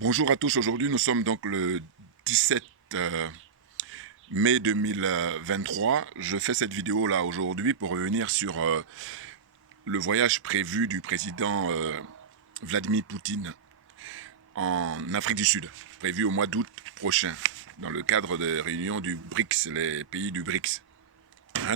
Bonjour à tous, aujourd'hui nous sommes donc le 17 mai 2023. Je fais cette vidéo là aujourd'hui pour revenir sur le voyage prévu du président Vladimir Poutine en Afrique du Sud, prévu au mois d'août prochain, dans le cadre des réunions du BRICS, les pays du BRICS.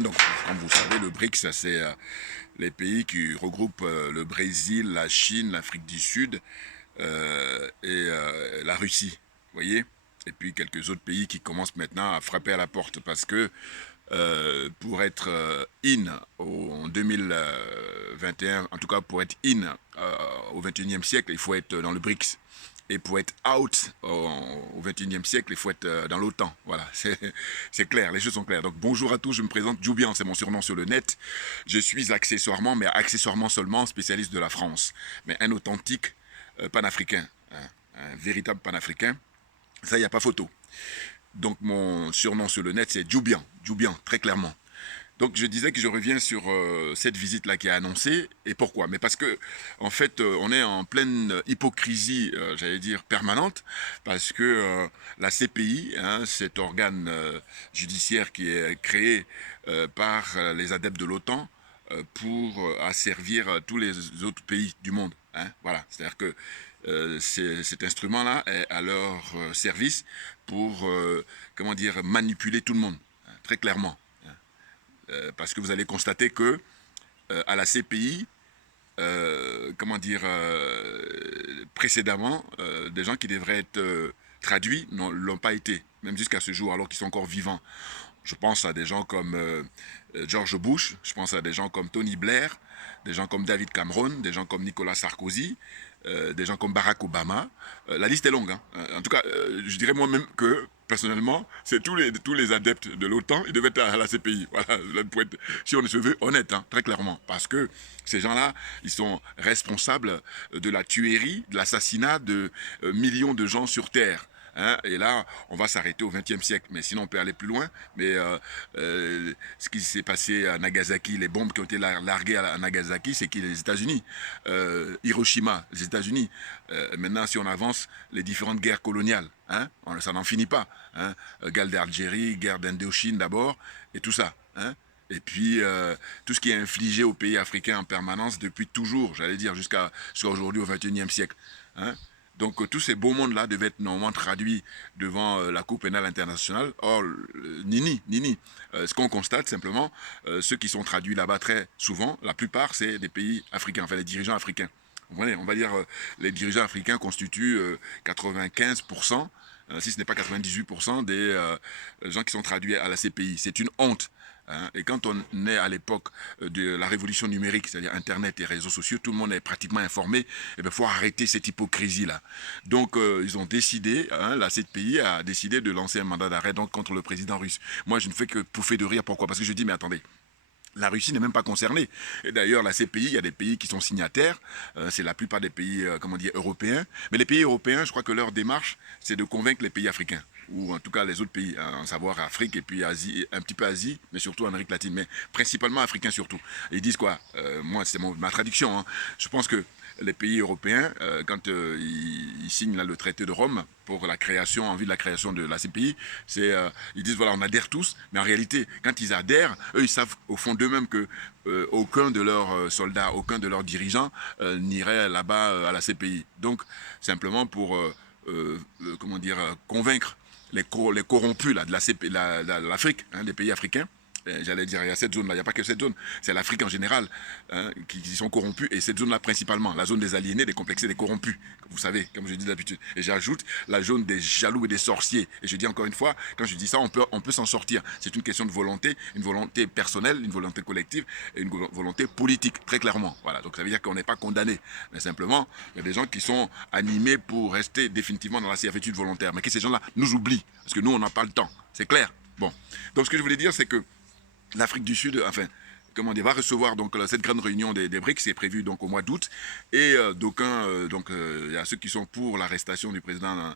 Donc, comme vous savez, le BRICS, c'est les pays qui regroupent le Brésil, la Chine, l'Afrique du Sud et la Russie. Vous voyez? Et puis quelques autres pays qui commencent maintenant à frapper à la porte parce que pour être en 2021, en tout cas pour être au 21e siècle, il faut être dans le BRICS. Et pour être out au 21e siècle, il faut être dans l'OTAN. Voilà, c'est clair, les choses sont claires. Donc bonjour à tous, je me présente Djoubian, c'est mon surnom sur le net. Je suis accessoirement, mais accessoirement seulement, spécialiste de la France. Mais un authentique panafricain, un véritable panafricain. Ça, il n'y a pas photo. Donc mon surnom sur le net, c'est Djoubian, Djoubian, très clairement. Donc je disais que je reviens sur cette visite-là qui est annoncée. Et pourquoi? Mais parce que, en fait, on est en pleine hypocrisie, j'allais dire, permanente, parce que la CPI, hein, cet organe judiciaire qui est créé par les adeptes de l'OTAN, pour asservir tous les autres pays du monde. Hein, voilà, c'est-à-dire que cet instrument-là est à leur service pour, comment dire, manipuler tout le monde, hein, très clairement. Parce que vous allez constater que à la CPI, comment dire, précédemment, des gens qui devraient être traduits ne l'ont pas été, même jusqu'à ce jour, alors qu'ils sont encore vivants. Je pense à des gens comme George Bush, je pense à des gens comme Tony Blair, des gens comme David Cameron, des gens comme Nicolas Sarkozy, des gens comme Barack Obama. La liste est longue. Hein. En tout cas, je dirais moi-même que, personnellement, c'est tous les adeptes de l'OTAN, ils devaient être à la CPI. Voilà, si on se veut honnête, hein, très clairement. Parce que ces gens-là, ils sont responsables de la tuerie, de l'assassinat de millions de gens sur Terre. Hein, et là, on va s'arrêter au XXe siècle. Mais sinon, on peut aller plus loin. Mais ce qui s'est passé à Nagasaki, les bombes qui ont été larguées à Nagasaki, c'est qui les États-Unis. Hiroshima, les États-Unis. Maintenant, si on avance, les différentes guerres coloniales, hein, ça n'en finit pas. Hein, guerre d'Algérie, guerre d'Indochine d'abord, et tout ça. Hein. Et puis, tout ce qui est infligé aux pays africains en permanence depuis toujours, j'allais dire, jusqu'à aujourd'hui, au XXIe siècle. Hein. Donc tous ces beaux mondes-là devaient être normalement traduits devant la Cour pénale internationale. Or, nini, nini. Ce qu'on constate simplement, ceux qui sont traduits là-bas très souvent, la plupart, c'est des pays africains, enfin les dirigeants africains. Vous comprenez? On va dire les dirigeants africains constituent 95%, si ce n'est pas 98% des gens qui sont traduits à la CPI. C'est une honte. Hein. Et quand on est à l'époque de la révolution numérique, c'est-à-dire Internet et réseaux sociaux, tout le monde est pratiquement informé. Il faut arrêter cette hypocrisie-là. Donc, ils ont décidé, hein, la CPI a décidé de lancer un mandat d'arrêt contre le président russe. Moi, je ne fais que pouffer de rire. Pourquoi? Parce que je dis, mais attendez, la Russie n'est même pas concernée. Et d'ailleurs, la CPI, il y a des pays qui sont signataires. C'est la plupart des pays, comment dire, européens. Mais les pays européens, je crois que leur démarche, c'est de convaincre les pays africains. Ou en tout cas les autres pays, à savoir Afrique et puis Asie, un petit peu Asie, mais surtout Amérique latine, mais principalement africains surtout. Et ils disent quoi? Moi, c'est ma traduction. Hein. Je pense que les pays européens, quand ils signent là, le traité de Rome pour la création, en vue de la création de la CPI, ils disent voilà, on adhère tous, mais en réalité, quand ils adhèrent, eux, ils savent au fond d'eux-mêmes que aucun de leurs soldats, aucun de leurs dirigeants n'irait là-bas à la CPI. Donc, simplement pour, comment dire, convaincre les corrompus là, de l'Afrique, hein, des pays africains. J'allais dire, il y a cette zone-là, il n'y a pas que cette zone, c'est l'Afrique en général, hein, qui sont corrompus, et cette zone-là principalement, la zone des aliénés, des complexés, des corrompus, vous savez, comme je dis d'habitude. Et j'ajoute la zone des jaloux et des sorciers. Et je dis encore une fois, quand je dis ça, on peut s'en sortir. C'est une question de volonté, une volonté personnelle, une volonté collective, et une volonté politique, très clairement. Voilà, donc ça veut dire qu'on n'est pas condamné, mais simplement, il y a des gens qui sont animés pour rester définitivement dans la servitude volontaire, mais que ces gens-là nous oublient, parce que nous, on n'a pas le temps, c'est clair. Bon, donc ce que je voulais dire, c'est que l'Afrique du Sud, enfin, comment dire, va recevoir donc cette grande réunion des BRICS qui est prévue donc au mois d'août, et d'aucuns, il y a ceux qui sont pour l'arrestation du président,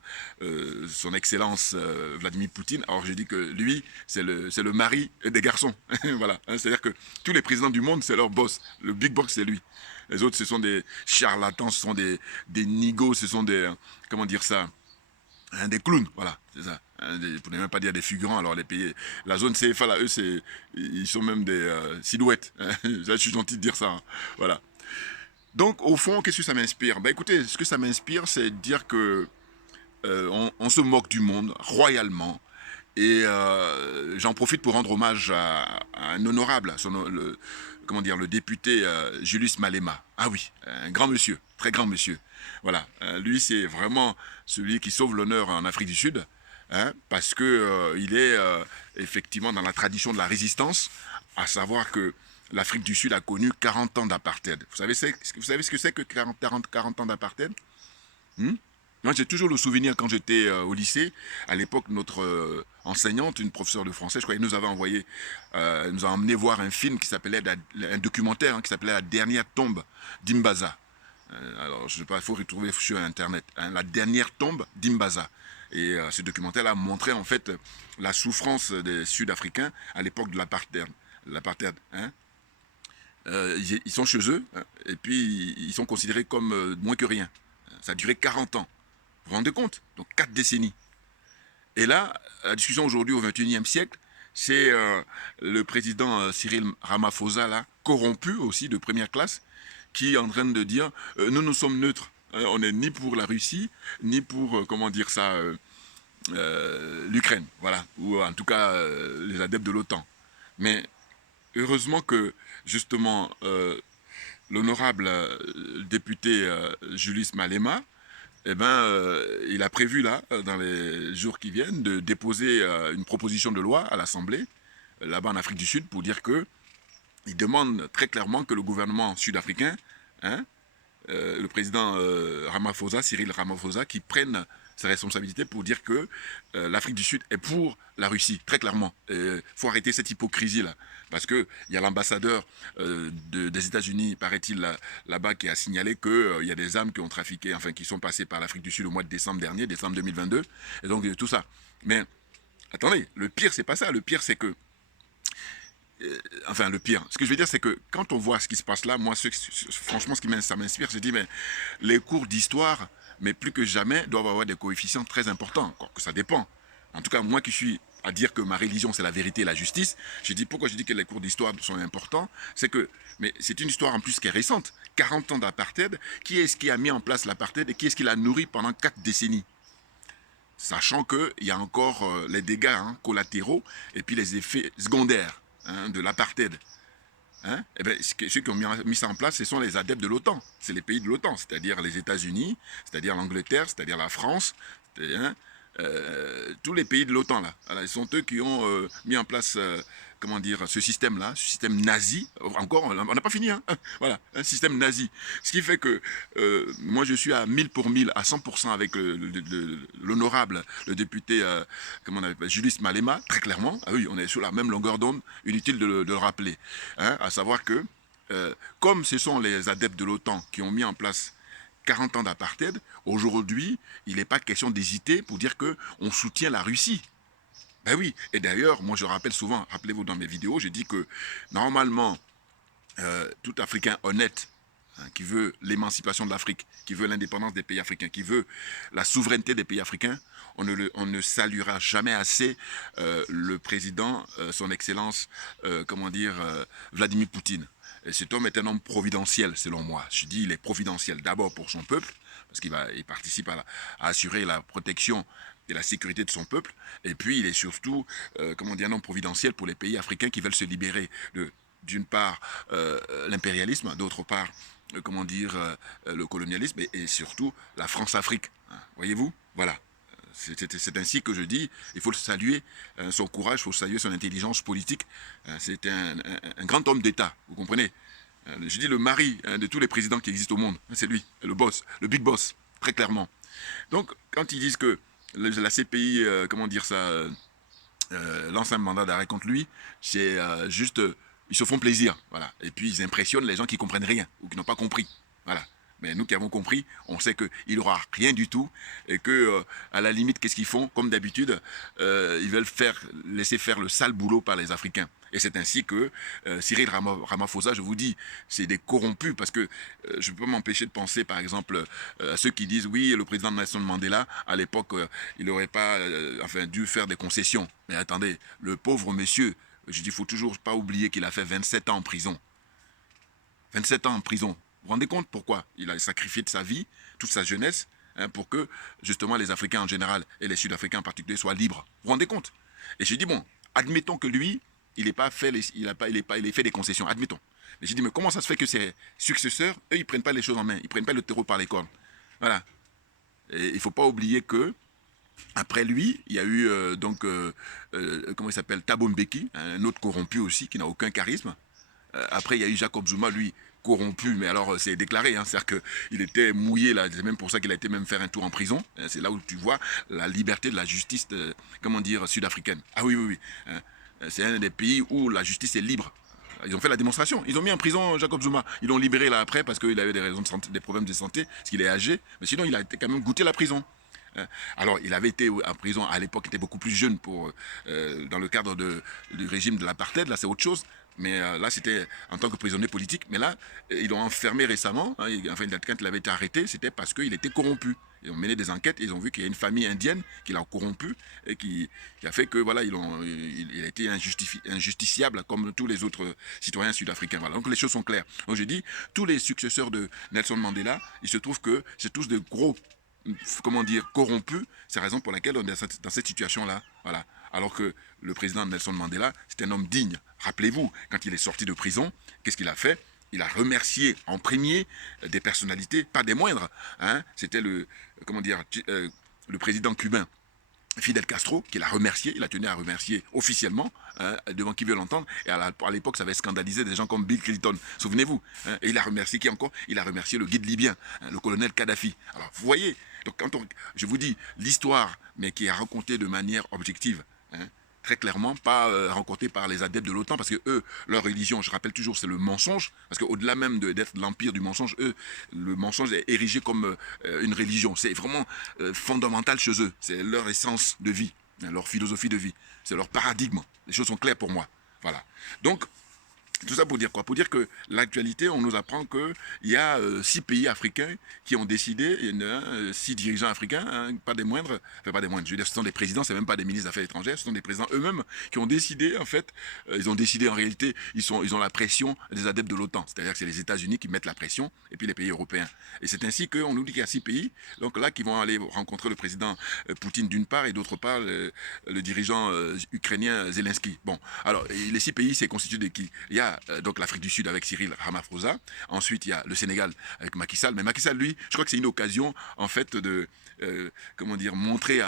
son Excellence Vladimir Poutine. Alors je dis que lui, c'est le mari des garçons, voilà. Hein, c'est-à-dire que tous les présidents du monde, c'est leur boss, le big boss, c'est lui. Les autres, ce sont des charlatans, ce sont des nigauds, ce sont des, comment dire ça, hein, des clowns, voilà, c'est ça. Hein, pour ne même pas dire des figurants, alors les pays, la zone CFA, là, eux, ils sont même des silhouettes. Hein. Là, je suis gentil de dire ça, hein. Voilà. Donc, au fond, qu'est-ce que ça m'inspire? Ben, écoutez, ce que ça m'inspire, c'est de dire que on se moque du monde royalement. Et j'en profite pour rendre hommage à un honorable, comment dire, le député Julius Malema. Ah oui, un grand monsieur, très grand monsieur. Voilà, lui c'est vraiment celui qui sauve l'honneur en Afrique du Sud, hein, parce que il est effectivement dans la tradition de la résistance, à savoir que l'Afrique du Sud a connu 40 ans d'apartheid. Vous savez ce que c'est que 40 ans d'apartheid? Moi, j'ai toujours le souvenir quand j'étais au lycée. À l'époque, notre enseignante, une professeure de français, je crois, elle nous avait envoyé, nous a emmené voir un film qui s'appelait, un documentaire hein, qui s'appelait La dernière tombe d'Imbaza. Alors, je ne sais pas, il faut retrouver sur Internet. Hein, La dernière tombe d'Imbaza. Et ce documentaire-là montrait en fait la souffrance des Sud-Africains à l'époque de l'apartheid. L'apartheid, hein. Ils sont chez eux, hein, et puis ils sont considérés comme moins que rien. Ça a duré 40 ans. Vous vous rendez compte? Donc 4 décennies. Et là, la discussion aujourd'hui au XXIe siècle, c'est le président Cyril Ramaphosa, là, corrompu aussi de première classe, qui est en train de dire nous sommes neutres. On n'est ni pour la Russie, ni pour, comment dire ça, l'Ukraine. Voilà. Ou en tout cas, les adeptes de l'OTAN. Mais heureusement que, justement, l'honorable député Julius Malema, eh ben, il a prévu là, dans les jours qui viennent, de déposer une proposition de loi à l'Assemblée, là-bas en Afrique du Sud, pour dire que il demande très clairement que le gouvernement sud-africain, hein, le président Ramaphosa, Cyril Ramaphosa, qui prenne ses responsabilités pour dire que l'Afrique du Sud est pour la Russie, très clairement. Il faut arrêter cette hypocrisie-là. Parce qu'il y a l'ambassadeur des États-Unis, paraît-il, là-bas, qui a signalé qu'il y a des armes qui ont trafiqué, enfin, qui sont passées par l'Afrique du Sud au mois de décembre dernier, décembre 2022. Et donc, tout ça. Mais, attendez, le pire, c'est pas ça. Le pire, c'est que enfin le pire. Ce que je veux dire, c'est que quand on voit ce qui se passe là, moi, franchement, ça m'inspire, je dis, mais les cours d'histoire, mais plus que jamais, doivent avoir des coefficients très importants. Encore que ça dépend. En tout cas, moi qui suis à dire que ma religion, c'est la vérité et la justice, je dis, pourquoi je dis que les cours d'histoire sont importants, c'est que, mais c'est une histoire en plus qui est récente. 40 ans d'apartheid, qui est-ce qui a mis en place l'apartheid et qui est-ce qui l'a nourri pendant 4 décennies? Sachant qu'il y a encore les dégâts hein, collatéraux et puis les effets secondaires. Hein, de l'apartheid. Hein, eh bien, ceux qui ont mis ça en place, ce sont les adeptes de l'OTAN. C'est les pays de l'OTAN, c'est-à-dire les États-Unis, c'est-à-dire l'Angleterre, c'est-à-dire la France, hein, tous les pays de l'OTAN là. Voilà, ce sont eux qui ont mis en place, comment dire, ce système-là, ce système nazi. Encore, on n'a pas fini, hein. Voilà, un système nazi. Ce qui fait que moi, je suis à 1000 pour 1000, à 100% avec l'honorable, le député, comment on appelle, Julius Malema, très clairement. Ah oui, on est sur la même longueur d'onde. Inutile de le rappeler, hein, à savoir que comme ce sont les adeptes de l'OTAN qui ont mis en place 40 ans d'apartheid, aujourd'hui, il n'est pas question d'hésiter pour dire qu'on soutient la Russie. Ben oui, et d'ailleurs, moi je rappelle souvent, rappelez-vous dans mes vidéos, j'ai dit que normalement, tout Africain honnête, hein, qui veut l'émancipation de l'Afrique, qui veut l'indépendance des pays africains, qui veut la souveraineté des pays africains, on ne saluera jamais assez le président, son excellence, comment dire, Vladimir Poutine. Et cet homme est un homme providentiel, selon moi. Je dis il est providentiel d'abord pour son peuple, parce qu'il participe à assurer la protection et la sécurité de son peuple. Et puis, il est surtout, comment dire, un homme providentiel pour les pays africains qui veulent se libérer d'une part, l'impérialisme, d'autre part, comment dire, le colonialisme, et surtout la France-Afrique. Hein, voyez-vous? Voilà. C'est ainsi que je dis, il faut saluer son courage, il faut saluer son intelligence politique. C'est un grand homme d'État, vous comprenez? Je dis le mari de tous les présidents qui existent au monde, c'est lui, le boss, le big boss, très clairement. Donc, quand ils disent que la CPI, comment dire ça, lance un mandat d'arrêt contre lui, c'est juste, ils se font plaisir, voilà. Et puis ils impressionnent les gens qui comprennent rien ou qui n'ont pas compris, voilà. Mais nous qui avons compris, on sait qu'il n'y aura rien du tout et que, à la limite, qu'est-ce qu'ils font? Comme d'habitude, ils veulent laisser faire le sale boulot par les Africains. Et c'est ainsi que Cyril Ramaphosa, je vous dis, c'est des corrompus parce que je ne peux pas m'empêcher de penser, par exemple, à ceux qui disent oui, le président Nelson Mandela, à l'époque, il n'aurait pas dû faire des concessions. Mais attendez, le pauvre monsieur, je dis, il ne faut toujours pas oublier qu'il a fait 27 ans en prison. 27 ans en prison. Vous vous rendez compte pourquoi? Il a sacrifié de sa vie, toute sa jeunesse, pour que justement les Africains en général et les Sud-Africains en particulier soient libres. Vous vous rendez compte? Et j'ai dit, bon, admettons que lui, il ait fait des concessions, admettons. Mais j'ai dit, mais comment ça se fait que ses successeurs, eux, ils ne prennent pas les choses en main, ils ne prennent pas le taureau par les cornes? Voilà. Et il ne faut pas oublier que après lui, il y a eu comment il s'appelle, Thabo Mbeki, un autre corrompu aussi, qui n'a aucun charisme. Après, il y a eu Jacob Zuma, lui, corrompu, mais alors c'est déclaré, hein, c'est-à-dire qu'il était mouillé, là, c'est même pour ça qu'il a été même faire un tour en prison. C'est là où tu vois la liberté de la justice, sud-africaine. Ah oui, oui, oui. C'est un des pays où la justice est libre. Ils ont fait la démonstration. Ils ont mis en prison Jacob Zuma. Ils l'ont libéré là après parce qu'il avait des raisons de santé, des problèmes de santé, parce qu'il est âgé. Mais sinon, il a quand même goûté la prison. Alors, il avait été en prison à l'époque, il était beaucoup plus jeune dans le cadre du régime de l'apartheid, là c'est autre chose. Mais là, c'était en tant que prisonnier politique. Mais là, ils l'ont enfermé récemment. Hein, quand il avait été arrêté, c'était parce qu'il était corrompu. Ils ont mené des enquêtes et ils ont vu qu'il y a une famille indienne qui l'a corrompu et qui a fait que voilà, il a été injusticiable comme tous les autres citoyens sud-africains. Voilà. Donc les choses sont claires. Donc je dis, tous les successeurs de Nelson Mandela, il se trouve que c'est tous de gros, comment dire, corrompus. C'est la raison pour laquelle on est dans cette situation-là. Voilà. Alors que le président Nelson Mandela, c'est un homme digne. Rappelez-vous, quand il est sorti de prison, qu'est-ce qu'il a fait? Il a remercié en premier des personnalités, pas des moindres. Hein. C'était le président cubain Fidel Castro, qui l'a remercié, il a tenu à remercier officiellement, hein, devant qui veut l'entendre, et à l'époque ça avait scandalisé des gens comme Bill Clinton, souvenez-vous, hein, et il a remercié qui encore? Il a remercié le guide libyen, hein, le colonel Kadhafi. Alors vous voyez, donc je vous dis, l'histoire, mais qui est racontée de manière objective, hein, très clairement, pas rencontrée par les adeptes de l'OTAN, parce que eux, leur religion, je rappelle toujours, c'est le mensonge, parce qu'au-delà même d'être l'empire du mensonge, eux, le mensonge est érigé comme une religion. C'est vraiment fondamental chez eux. C'est leur essence de vie, hein, leur philosophie de vie. C'est leur paradigme. Les choses sont claires pour moi. Voilà. Donc, tout ça pour dire quoi? Pour dire que l'actualité, on nous apprend qu'il y a 6 pays africains qui ont décidé, il y a 6 dirigeants africains, hein, pas des moindres, pas des moindres, je veux dire, ce sont des présidents, c'est même pas des ministres des Affaires étrangères, ce sont des présidents eux-mêmes qui ont décidé, en fait, ils ont décidé en réalité, ils ont la pression des adeptes de l'OTAN, c'est-à-dire que c'est les États-Unis qui mettent la pression, et puis les pays européens. Et c'est ainsi qu'on nous dit qu'il y a 6 pays, donc là, qui vont aller rencontrer le président Poutine d'une part, et d'autre part, le dirigeant ukrainien Zelensky. Bon, alors, les 6 pays, c'est constitué de qui? Il y a donc l'Afrique du Sud avec Cyril Ramaphosa. Ensuite, il y a le Sénégal avec Macky Sall. Mais Macky Sall, lui, je crois que c'est une occasion, en fait, de montrer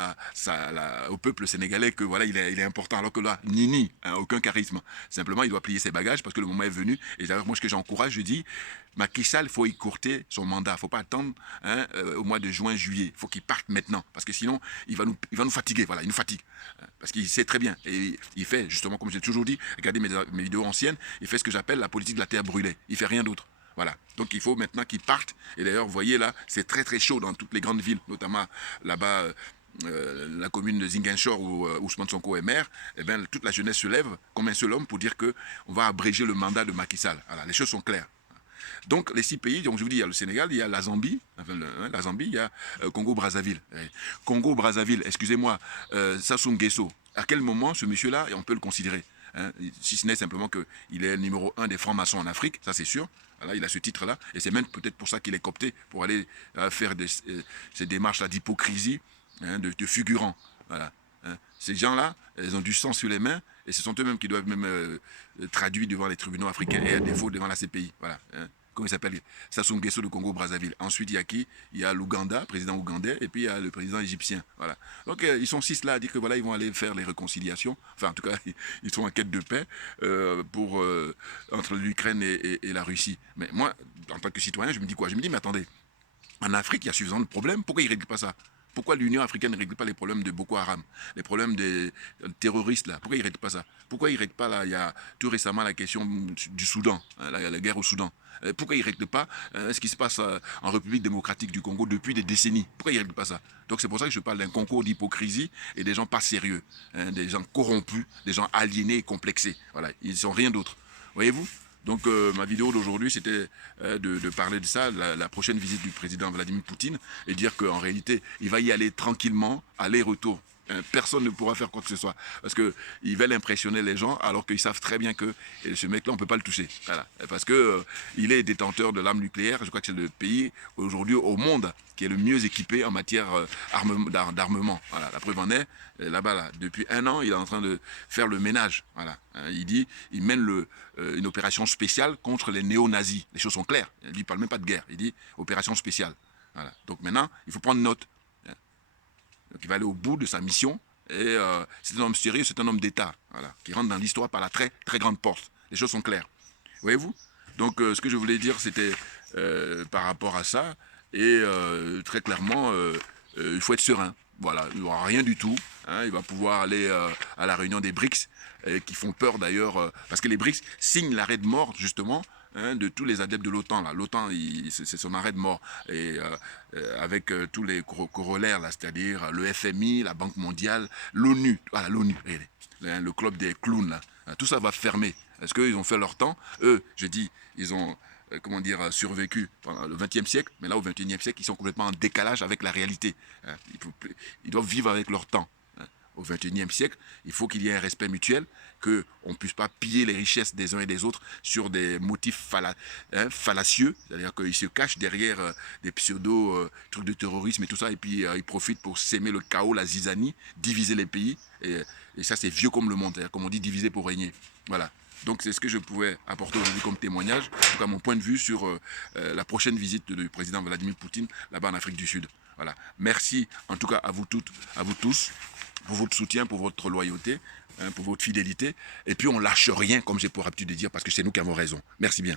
au peuple sénégalais que voilà, il est important. Alors que là, nini, hein, aucun charisme. Simplement, il doit plier ses bagages parce que le moment est venu. Et d'ailleurs, moi, ce que j'encourage, je dis, Macky Sall, il faut écourter son mandat. Il ne faut pas attendre, hein, au mois de juin, juillet. Il faut qu'il parte maintenant. Parce que sinon, il va nous fatiguer. Voilà, il nous fatigue. Parce qu'il sait très bien. Et il fait, justement, comme j'ai toujours dit, regardez mes vidéos anciennes, il fait ce que j'appelle la politique de la terre brûlée. Il ne fait rien d'autre. Voilà. Donc il faut maintenant qu'il parte. Et d'ailleurs, vous voyez là, c'est très très chaud dans toutes les grandes villes, notamment là-bas, la commune de Ziguinchor où Ousmane Sonko est maire. Eh bien, toute la jeunesse se lève comme un seul homme pour dire qu'on va abréger le mandat de Macky Sall. Voilà, les choses sont claires. Donc les 6 pays, donc je vous dis, il y a le Sénégal, il y a la Zambie, il y a Congo-Brazzaville. Congo-Brazzaville, excusez-moi, Sassou Nguesso, à quel moment ce monsieur-là, on peut le considérer, hein, si ce n'est simplement qu'il est numéro 1 des francs-maçons en Afrique, ça c'est sûr. Voilà, il a ce titre-là, et c'est même peut-être pour ça qu'il est coopté, pour aller faire ces démarches-là d'hypocrisie, hein, de figurants. Voilà. Hein. Ces gens-là, ils ont du sang sur les mains, et ce sont eux-mêmes qui doivent même traduire devant les tribunaux africains, et à défaut devant la CPI. Voilà. Hein. Comment il s'appelle? Sassou Nguesso de Congo-Brazzaville. Ensuite, il y a qui? Il y a l'Ouganda, président ougandais, et puis il y a le président égyptien. Voilà. Donc, ils sont 6 là à dire que voilà, ils vont aller faire les réconciliations. Enfin, en tout cas, ils sont en quête de paix entre l'Ukraine et la Russie. Mais moi, en tant que citoyen, je me dis quoi? Je me dis, mais attendez, en Afrique, il y a suffisamment de problèmes. Pourquoi ils ne règlent pas ça? Pourquoi l'Union africaine ne règle pas les problèmes de Boko Haram, les problèmes des terroristes là? Pourquoi ils ne règlent pas ça? Pourquoi ils ne règlent pas là? Il y a tout récemment la question du Soudan, hein, la guerre au Soudan. Pourquoi ils ne règlent pas ce qui se passe en République démocratique du Congo depuis des décennies? Pourquoi ils ne règlent pas ça? Donc c'est pour ça que je parle d'un concours d'hypocrisie et des gens pas sérieux, hein, des gens corrompus, des gens aliénés et complexés. Voilà, ils ne sont rien d'autre. Voyez-vous? Donc ma vidéo d'aujourd'hui, c'était de parler de ça, la prochaine visite du président Vladimir Poutine, et dire qu'en réalité, il va y aller tranquillement, aller-retour. Personne ne pourra faire quoi que ce soit. Parce qu'ils veulent impressionner les gens alors qu'ils savent très bien que ce mec-là, on ne peut pas le toucher. Voilà. Parce qu'il est détenteur de l'arme nucléaire. Je crois que c'est le pays aujourd'hui au monde qui est le mieux équipé en matière d'armement. Voilà. La preuve en est, là-bas, là, depuis 1 an, il est en train de faire le ménage. Voilà. Il mène une opération spéciale contre les néo-nazis. Les choses sont claires. Il ne parle même pas de guerre. Il dit opération spéciale. Voilà. Donc maintenant, il faut prendre note. Donc il va aller au bout de sa mission. Et c'est un homme sérieux, c'est un homme d'État, voilà, qui rentre dans l'histoire par la très très grande porte. Les choses sont claires. Voyez-vous? Donc ce que je voulais dire, c'était par rapport à ça. Et très clairement, il faut être serein. Voilà, il n'y aura rien du tout. Hein, il va pouvoir aller à la réunion des BRICS, qui font peur d'ailleurs, parce que les BRICS signent l'arrêt de mort, justement, hein, de tous les adeptes de l'OTAN. L'OTAN, c'est son arrêt de mort. Et avec tous les corollaires, c'est-à-dire le FMI, la Banque mondiale, l'ONU, voilà, l'ONU, le club des clowns, là. Tout ça va fermer. Est-ce qu'ils ont fait leur temps? Eux, je dis, ils ont comment dire, survécu pendant le XXe siècle, mais là, au XXIe siècle, ils sont complètement en décalage avec la réalité. Hein. Ils doivent vivre avec leur temps. Hein. Au XXIe siècle, il faut qu'il y ait un respect mutuel, qu'on ne puisse pas piller les richesses des uns et des autres sur des motifs fallacieux, c'est-à-dire qu'ils se cachent derrière des pseudo-trucs de terrorisme et tout ça, et puis ils profitent pour s'aimer le chaos, la zizanie, diviser les pays, et ça c'est vieux comme le monde, c'est-à-dire comme on dit, diviser pour régner. Voilà. Donc c'est ce que je pouvais apporter aujourd'hui comme témoignage, en tout cas mon point de vue sur la prochaine visite du président Vladimir Poutine là-bas en Afrique du Sud. Voilà. Merci en tout cas à vous toutes, à vous tous, pour votre soutien, pour votre loyauté, hein, pour votre fidélité. Et puis on lâche rien, comme j'ai pour habitude de dire, parce que c'est nous qui avons raison. Merci bien.